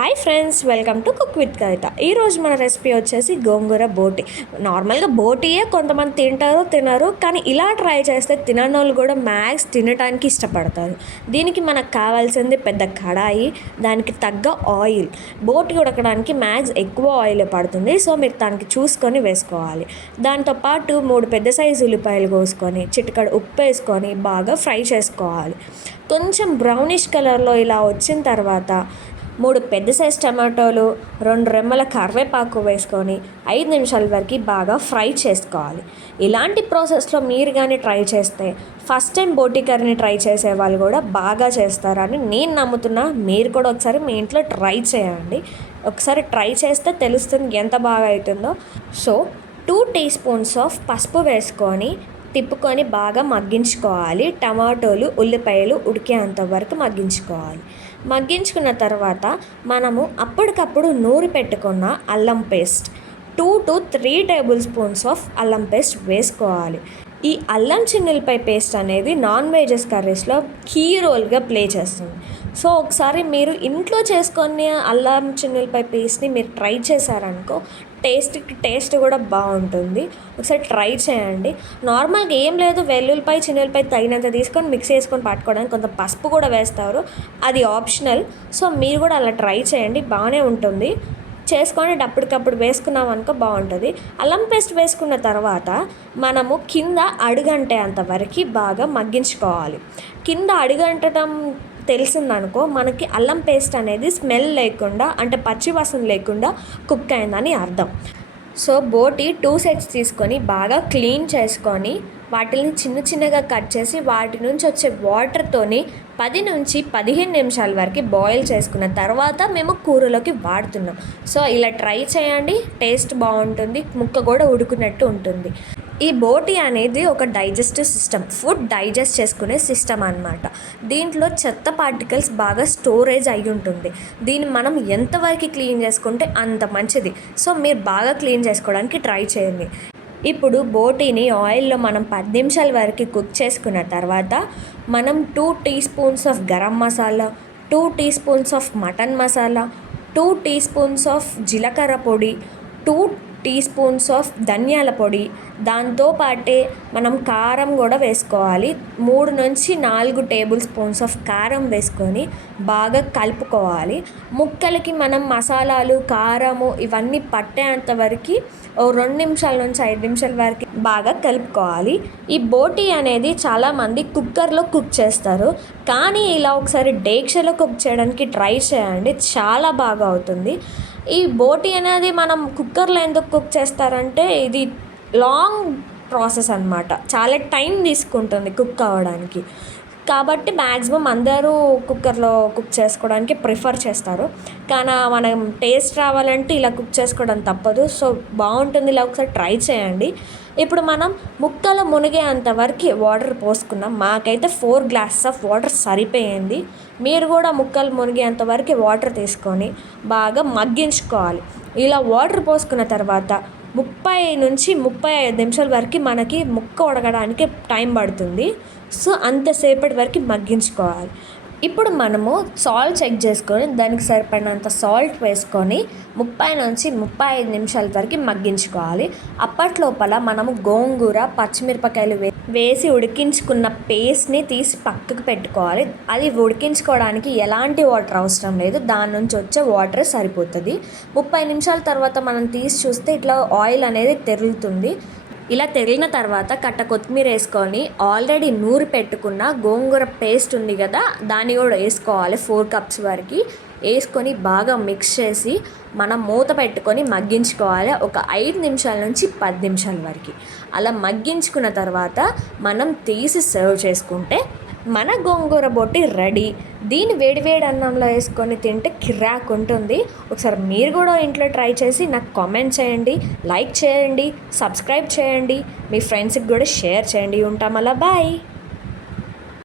Hi friends welcome to cook with Kavitha ఈరోజు మన recipe వచ్చేసి గోంగూర బోటి. నార్మల్గా బోటీయే కొంతమంది తింటారు తినరు కానీ ఇలా ట్రై చేస్తే తినని కూడా మ్యాక్స్ తినడానికి ఇష్టపడతారు. దీనికి మనకు కావాల్సింది పెద్ద కడాయి దానికి తగ్గ ఆయిల్ బోటి ఉడకడానికి మ్యాక్స్ ఎక్కువ ఆయిల్ పడుతుంది సో మీరు దానికి చూసుకొని వేసుకోవాలి. దాంతోపాటు మూడు పెద్ద సైజు ఉల్లిపాయలు కోసుకొని చిటికడ ఉప్పు వేసుకొని బాగా ఫ్రై చేసుకోవాలి. కొంచెం బ్రౌనిష్ కలర్లో ఇలా వచ్చిన తర్వాత మూడు పెద్ద సైజ్ టమాటోలు రెండు రెమ్మల కరివేపాకు వేసుకొని ఐదు నిమిషాల వరకు బాగా ఫ్రై చేసుకోవాలి. ఇలాంటి ప్రాసెస్లో మీరు కానీ ట్రై చేస్తే ఫస్ట్ టైం బోటి కర్రీని ట్రై చేసే వాళ్ళు కూడా బాగా చేస్తారని నేను నమ్ముతున్నా. మీరు కూడా ఒకసారి మీ ఇంట్లో ట్రై చేయండి. ఒకసారి ట్రై చేస్తే తెలుస్తుంది ఎంత బాగా అవుతుందో. So two teaspoons of పసుపు వేసుకొని తిప్పుకొని బాగా మగ్గించుకోవాలి. టమాటోలు ఉల్లిపాయలు ఉడికేంత వరకు మగ్గించుకోవాలి. మగ్గించుకున్న తర్వాత మనము అప్పటికప్పుడు నూరి పెట్టుకున్న అల్లం paste two to three tablespoons of అల్లం పేస్ట్ వేసుకోవాలి. ఈ అల్లం చిన్నులపై పేస్ట్ అనేది నాన్ వెజెస్ కర్రీస్లో కీ రోల్గా ప్లే చేస్తుంది. సో ఒకసారి మీరు ఇంట్లో చేసుకొని అల్లం చిన్నెలపై పేస్ట్ని మీరు ట్రై చేశారనుకో టేస్ట్ టేస్ట్ కూడా బాగుంటుంది. ఒకసారి ట్రై చేయండి. నార్మల్గా ఏం లేదు వెల్లుల్లిపాయ చిన్నులపై తగినంత తీసుకొని మిక్స్ చేసుకొని పట్టుకోవడానికి కొంత పసుపు కూడా వేస్తారు. అది ఆప్షనల్. సో మీరు కూడా అలా ట్రై చేయండి. బాగానే ఉంటుంది. చేసుకొని అప్పటికప్పుడు వేసుకున్నాం అనుకో బాగుంటుంది. అల్లం పేస్ట్ వేసుకున్న తర్వాత మనము కింద అడుగంటే అంతవరకు బాగా మగ్గించుకోవాలి. కింద అడుగంటడం తెలిసిందనుకో మనకి అల్లం పేస్ట్ అనేది స్మెల్ లేకుండా అంటే పచ్చి వాసన లేకుండా కుక్ అయిందని అర్థం. సో బోటి టూ సెట్స్ తీసుకొని బాగా క్లీన్ చేసుకొని వాటిని చిన్న చిన్నగా కట్ చేసి వాటి నుంచి వచ్చే వాటర్తోని పది నుంచి పదిహేను నిమిషాల వరకు బాయిల్ చేసుకున్న తర్వాత మేము కూరలోకి వాడుతున్నాం. సో ఇలా ట్రై చేయండి. టేస్ట్ బాగుంటుంది. ముక్క కూడా ఉడుకున్నట్టు ఉంటుంది. ఈ బోటి అనేది ఒక డైజెస్టివ్ సిస్టమ్ ఫుడ్ డైజెస్ట్ చేసుకునే సిస్టమ్ అనమాట దీంట్లో చెత్త పార్టికల్స్ బాగా స్టోరేజ్ అయి ఉంటుంది. దీన్ని మనం ఎంతవరకు క్లీన్ చేసుకుంటే అంత మంచిది. సో మీరు బాగా క్లీన్ చేసుకోవడానికి ట్రై చేయండి. ఇప్పుడు బోటీని ఆయిల్లో మనం పది నిమిషాల వరకు కుక్ చేసుకున్న తర్వాత మనం two teaspoons of garam masala two teaspoons of mutton masala two teaspoons of జీలకర్ర పొడి టూ టీ స్పూన్స్ ఆఫ్ ధనియాల పొడి దాంతోపాటే మనం కారం కూడా వేసుకోవాలి. మూడు నుంచి నాలుగు టేబుల్ స్పూన్స్ ఆఫ్ కారం వేసుకొని బాగా కలుపుకోవాలి. ముక్కలకి మనం మసాలాలు కారము ఇవన్నీ పట్టేంత వరకు ఓ రెండు నిమిషాల నుంచి ఐదు నిమిషాల వరకు బాగా కలుపుకోవాలి. ఈ బోటీ అనేది చాలామంది కుక్కర్లో కుక్ చేస్తారు. కానీ ఇలా ఒకసారి డేక్షలో కుక్ చేయడానికి ట్రై చేయండి. చాలా బాగా అవుతుంది. ఈ బోటీ అనేది మనం కుక్కర్లో ఎందుకు కుక్ చేస్తారంటే ఇది లాంగ్ ప్రాసెస్ అనమాట చాలా టైం తీసుకుంటుంది కుక్ అవ్వడానికి కాబట్టి మ్యాక్సిమం అందరూ కుక్కర్లో కుక్ చేసుకోవడానికి ప్రిఫర్ చేస్తారు. కానీ మనం టేస్ట్ రావాలంటే ఇలా కుక్ చేసుకోవడం తప్పదు. సో బాగుంటుంది ఇలా ఒకసారి ట్రై చేయండి. ఇప్పుడు మనం ముక్కలు మునిగేంత వరకు వాటర్ పోసుకున్నాం మాకైతే ఫోర్ గ్లాసెస్ ఆఫ్ వాటర్ సరిపోయింది. మీరు కూడా ముక్కలు మునిగేంత వరకు వాటర్ తీసుకొని బాగా మగ్గించుకోవాలి. ఇలా వాటర్ పోసుకున్న తర్వాత ముప్పై నుంచి ముప్పై ఐదు నిమిషాల వరకు మనకి ముక్క ఉడకడానికి టైం పడుతుంది. సో అంతసేపటి వరకు మగ్గించుకోవాలి. ఇప్పుడు మనము సాల్ట్ చెక్ చేసుకొని దానికి సరిపడినంత సాల్ట్ వేసుకొని ముప్పై నుంచి ముప్పై ఐదు నిమిషాల వరకు మగ్గించుకోవాలి. అప్పట్లోపల మనము గోంగూర పచ్చిమిరపకాయలు వే వేసి ఉడికించుకున్న పేస్ట్ని తీసి పక్కకు పెట్టుకోవాలి. అది ఉడికించుకోవడానికి ఎలాంటి వాటర్ అవసరం లేదు. దాని నుంచి వచ్చే వాటర్ సరిపోతుంది. ముప్పై నిమిషాల తర్వాత మనం తీసి చూస్తే ఇట్లా ఆయిల్ అనేది తెరులుతుంది. ఇలా తెరిగిన తర్వాత కట్ట కొత్తిమీర వేసుకొని ఆల్రెడీ నూరి పెట్టుకున్న గోంగూర పేస్ట్ ఉంది కదా దాన్ని కూడా వేసుకోవాలి ఫోర్ కప్స్ వరకు. వేసుకొని బాగా మిక్స్ చేసి మనం మూత పెట్టుకొని మగ్గించుకోవాలి ఒక ఐదు నిమిషాల నుంచి పది నిమిషాల వరకు. అలా మగ్గించుకున్న తర్వాత మనం తీసి సర్వ్ చేసుకుంటే మన గోంగూర బొట్టి రెడీ. దీన్ని వేడివేడి అన్నంలో వేసుకొని తింటే కిరాక్ ఉంటుంది. ఒకసారి మీరు కూడా ఇంట్లో ట్రై చేసి నాకు కామెంట్ చేయండి లైక్ చేయండి సబ్స్క్రైబ్ చేయండి. మీ ఫ్రెండ్స్కి కూడా షేర్ చేయండి. ఉంటాం అలా బాయ్.